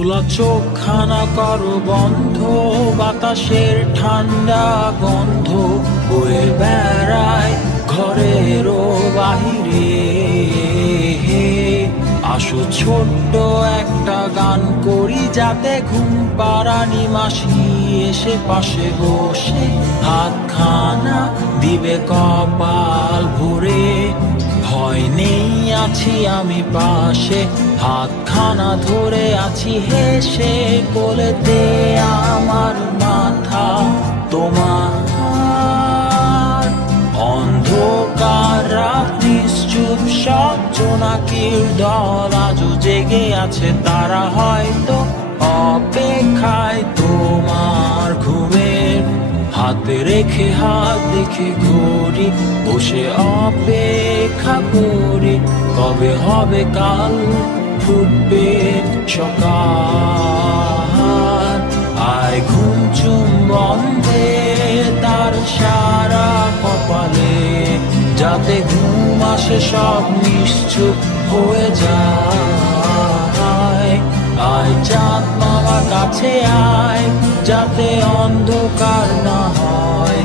খোলা চোখখানা করো বন্ধ, বাতাসের ঠান্ডা গন্ধ বয়ে বেড়ায় ঘরেরও বাহিরে। আসো ছোট্ট একটা গান করি, যাতে ঘুম পাড়ানি মাসি এসে পাশে বসে হাতখানা দিবে কপাল ভরে। ভয় নেই, আছি আমি পাশে, হাতখানা ধরে আছি হেসে, কোলেতে আমার মাথা তোমার। অন্ধকার রাত নিশ্চুপ, সব জোনাকির দল আজও জেগে আছে, তারা হয়তো অপেক্ষায় তোমার ঘুমের। হাতে রেখে হাত দেখে ঘড়ি, বসে অপেক্ষা করি, কবে হবে কাল, ফুটবে সকাল। আয় ঘুম চুম বন্ধে তার সারা কপালে, যাতে ঘুম আসে সব নিশ্চুপ হয়ে যায়। আয় চাঁদ মামা কাছে আয়, যাতে অন্ধকার না হয়,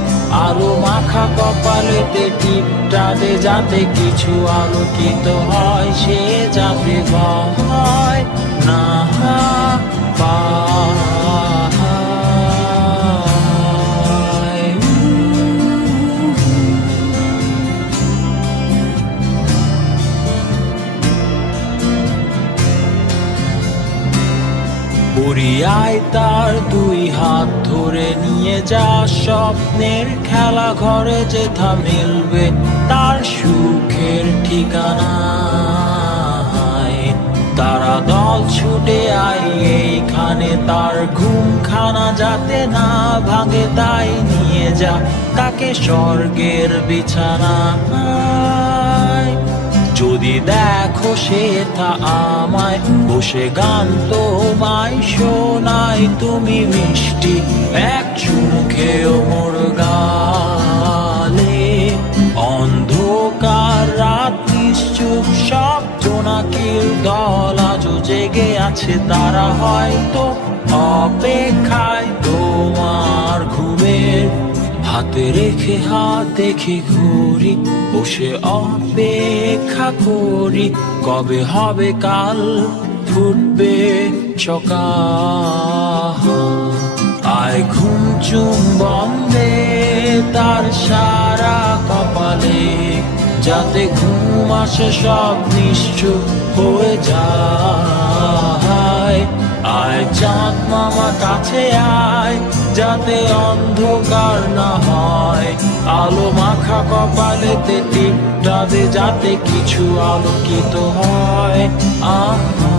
আলো মাখা কপালেতে টিপটা দে, যাতে কিছু আলোকিত হয়, সে যাতে ভয় না পায়। পরিয়ায় তার দুই হাত ধরে নিয়ে যা, স্বপ্নের খেলা ঘরে যেথা মিলবে তার সুখের ঠিকানা। তারা দল ছুটে আয় এইখানে, তার ঘুমখানা যাতে না ভাঙে, তাই নিয়ে যা তাকে স্বর্গের বিছানা। যদি দেখো সে তা আমায় বসে গান তোমায় শোনাই, তুমি মিষ্টি এক চুমু খেও মোর গালে। অন্ধকার রাত নিশ্চুপ, সব জোনাকির দল আজও জেগে আছে, তারা হয়তো অপেক্ষায় তোমার ঘুমের। হাতে রেখে হাত দেখে ঘুরি, বসে অপেক্ষা করি, কবে হবে কাল, ফুটবে সকাল। আয় ঘুম চুম বন্ধে তার সারা কপালে, যাতে ঘুম আসে সব নিশ্চুপ হয়ে যায়। আয় চাঁদ মামা কাছে আয়, যাতে অন্ধকার না হয়, আলো মাখা কপালেতে টিপটা দে, যাতে কিছু আলোকিত হয়। আহা।